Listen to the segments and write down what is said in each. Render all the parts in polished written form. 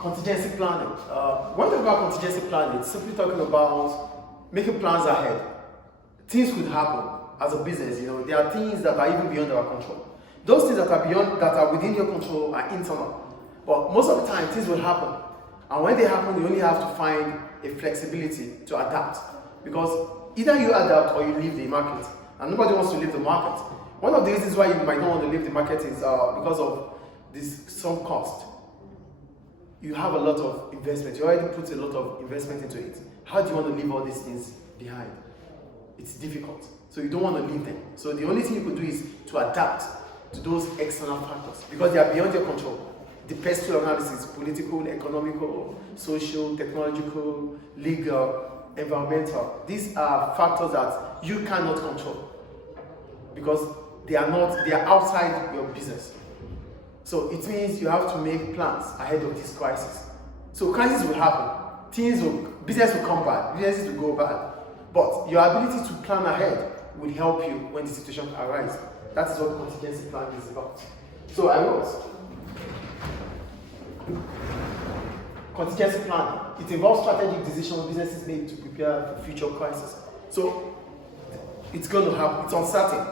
Contingency planning. When we talk about contingency planning, it's simply talking about making plans ahead. Things could happen as a business. There are things that are even beyond our control. Those things that are within your control are internal. But most of the time, things will happen. And when they happen, you only have to find a flexibility to adapt. Because either you adapt or you leave the market. And nobody wants to leave the market. One of the reasons why you might not want to leave the market is because of this sunk cost. You have a lot of investment. You already put a lot of investment into it. How do you want to leave all these things behind? It's difficult. So you don't want to leave them. So the only thing you could do is to adapt to those external factors because they are beyond your control. The pestle analysis, political, economical, social, technological, legal, environmental. These are factors that you cannot control because they are outside your business. So it means you have to make plans ahead of this crisis. So crisis will happen, business will come bad, businesses will go bad. But your ability to plan ahead will help you when the situation arises. That is what contingency planning is about. So I was. Contingency planning. It involves strategic decisions businesses make to prepare for future crises. So it's going to happen. It's uncertain.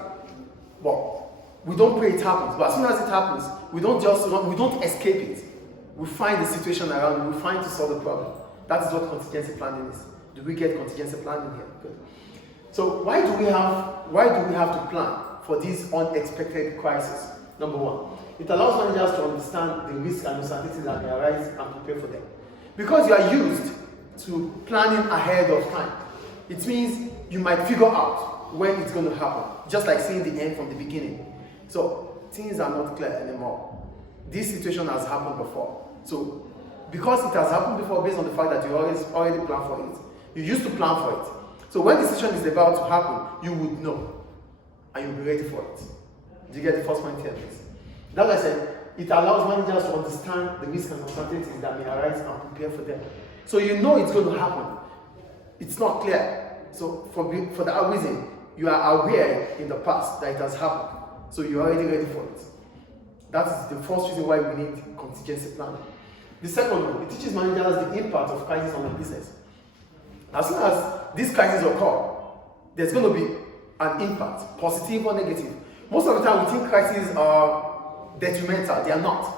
But we don't pray it happens. But as soon as it happens, we don't escape it. We find the situation around it. We find to solve the problem. That is what contingency planning is. Do we get contingency planning here? Good. So why do we have to plan for these unexpected crises? Number one, it allows managers to understand the risks and uncertainties that may arise and prepare for them. Because you are used to planning ahead of time, it means you might figure out when it's going to happen, just like seeing the end from the beginning. So things are not clear anymore. This situation has happened before. So because it has happened before based on the fact that you already planned for it, you used to plan for it. So when the situation is about to happen, you would know and you'll be ready for it. Do you get the first point here, please? That's what I said. It allows managers to understand the risks and uncertainties that may arise and prepare for them. So you know it's going to happen. It's not clear. So for that reason, you are aware in the past that it has happened. So you're already ready for it. That is the first reason why we need contingency planning. The second one, it teaches managers the impact of crisis on the business. As soon as this crisis occurs, there's going to be an impact, positive or negative. Most of the time we think crises are detrimental. They are not.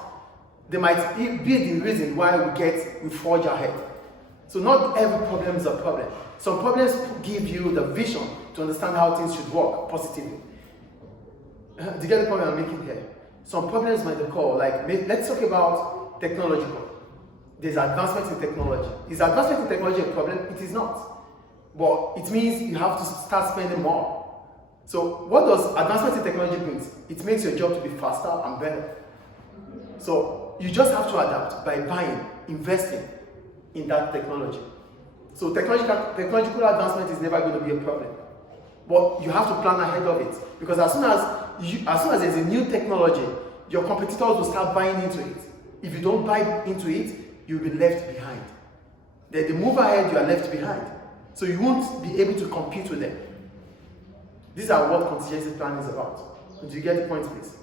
They might be the reason why we forge ahead. So not every problem is a problem. Some problems give you the vision to understand how things should work positively. Do you get the point I'm making here? Some problems might occur, like let's talk about technological. There's advancement in technology. Is advancement in technology a problem? It is not. But it means you have to start spending more. So what does advancement in technology bring? It makes your job to be faster and better. So you just have to adapt by buying, investing in that technology. So technological advancement is never going to be a problem. But you have to plan ahead of it. Because as soon as there's a new technology, your competitors will start buying into it. If you don't buy into it, you'll be left behind. Then they move ahead, you are left behind. So you won't be able to compete with them. These are what contingency planning is about. Do you get the point, please?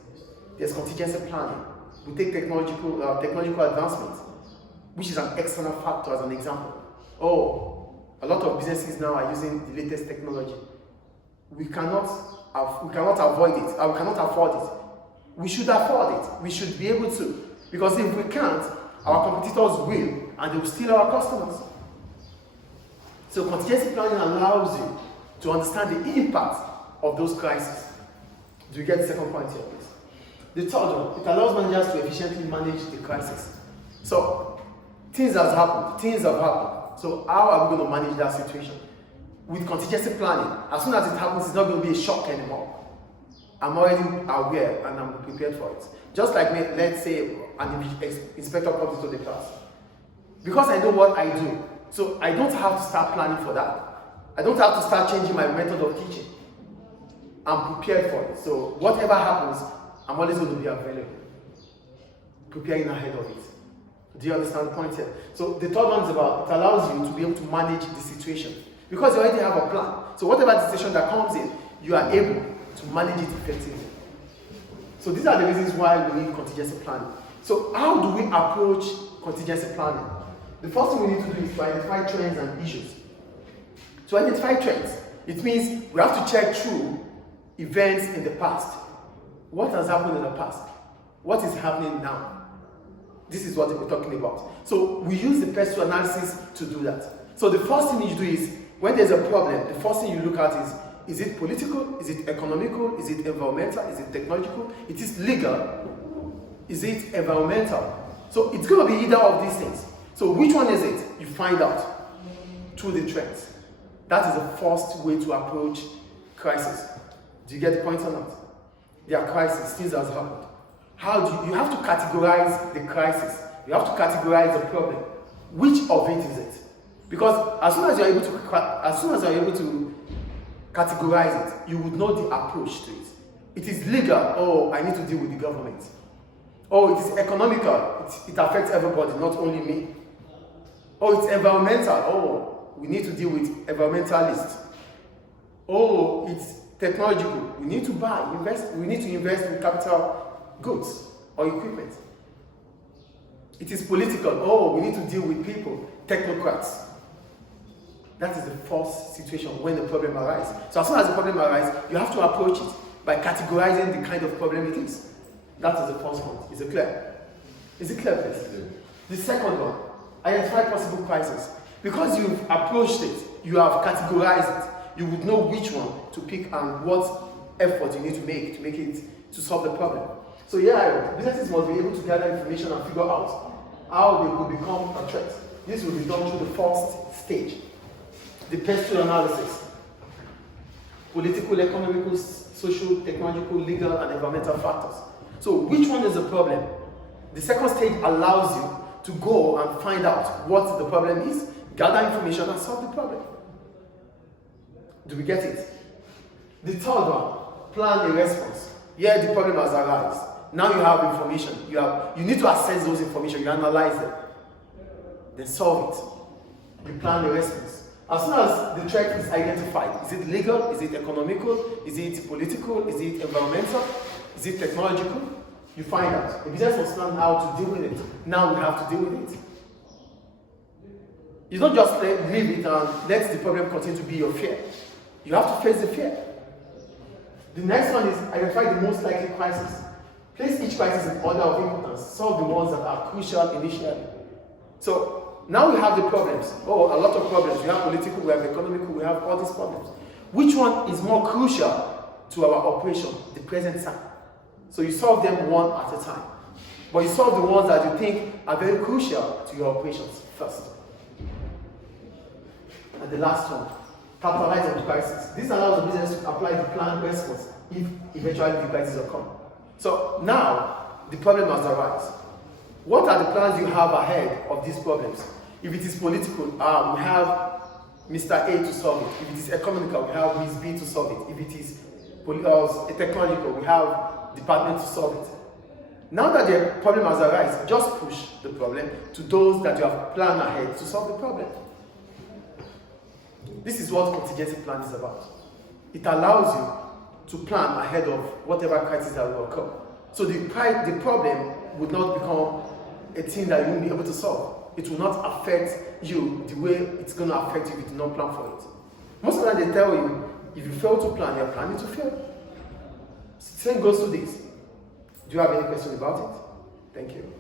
There's contingency planning. We take technological advancement, which is an external factor as an example. Oh, a lot of businesses now are using the latest technology. We cannot avoid it. We cannot afford it. We should afford it. We should be able to. Because if we can't, our competitors will, and they will steal our customers. So contingency planning allows you to understand the impact of those crises. Do you get the second point here, please? The third one, it allows managers to efficiently manage the crisis. So things have happened. So how are we going to manage that situation? With contingency planning, as soon as it happens, it's not going to be a shock anymore. I'm already aware and I'm prepared for it. Just like, let's say, an inspector comes into the class. Because I know what I do, so I don't have to start planning for that. I don't have to start changing my method of teaching. I'm prepared for it. So whatever happens, I'm always going to be available. Preparing ahead of it. Do you understand the point here? So the third one is about, it allows you to be able to manage the situation. Because you already have a plan. So whatever decision that comes in, you are able to manage it effectively. So these are the reasons why we need contingency planning. So how do we approach contingency planning? The first thing we need to do is to identify trends and issues. To identify trends, it means we have to check through events in the past. What has happened in the past? What is happening now? This is what we're talking about. So we use the PESTO analysis to do that. So the first thing you do is, when there's a problem, the first thing you look at is it political? Is it economical? Is it environmental? Is it technological? It is legal? Is it environmental? So it's going to be either of these things. So which one is it? You find out through the trends. That is the first way to approach crisis. Do you get the point or not? There are crises, things that have happened. How do you have to categorize the crisis? You have to categorize the problem. Which of it is it? Because as soon as you're able to categorize it, you would know the approach to it. It is legal. Oh, I need to deal with the government. Oh, it is economical. It affects everybody, not only me. Oh, it's environmental. Oh, we need to deal with environmentalists. Oh, it's technological. We need to invest. We need to invest in capital goods or equipment. It is political. Oh, we need to deal with people, technocrats. That is the first situation when the problem arises. So as soon as the problem arises, you have to approach it by categorizing the kind of problem it is. That is the first one. Is it clear? Is it clear, please? Yeah. The second one, identify possible crises. Because you've approached it, you have categorized it, you would know which one to pick and what effort you need to make it to solve the problem. So yeah, businesses must be able to gather information and figure out how they could become a threat. This will be done through the first stage, the PESTO analysis. Political, economical, social, technological, legal, and environmental factors. So which one is the problem? The second stage allows you to go and find out what the problem is, gather information, and solve the problem. Do we get it? The third one, plan a response. Here the problem has arisen. Now you have information. You need to assess those information. You analyze them. Then solve it. You plan a response. As soon as the threat is identified, is it legal? Is it economical? Is it political? Is it environmental? Is it technological? You find out. The business must plan how to deal with it. Now we have to deal with it. You don't just leave it and let the problem continue to be your fear. You have to face the fear. The next one is identify the most likely crisis. Place each crisis in order of importance. Solve the ones that are crucial initially. So now we have the problems. Oh, a lot of problems. We have political, we have economical, we have all these problems. Which one is more crucial to our operation, the present time? So you solve them one at a time. But you solve the ones that you think are very crucial to your operations first. And the last one, capitalize on the crisis. This allows the business to apply the planned response if eventually the crisis occur. So now the problem has arisen. What are the plans you have ahead of these problems? If it is political, we have Mr. A to solve it. If it is economical, we have Ms. B to solve it. If it is technological, we have department to solve it. Now that the problem has arisen, just push the problem to those that you have planned ahead to solve the problem. This is what contingency plan is about. It allows you to plan ahead of whatever crisis that will occur. So the problem would not become a thing that you won't be able to solve. It will not affect you the way it's going to affect you if you do not plan for it. Most of the time they tell you, if you fail to plan, you're planning to fail. Same goes to this. Do you have any question about it? Thank you.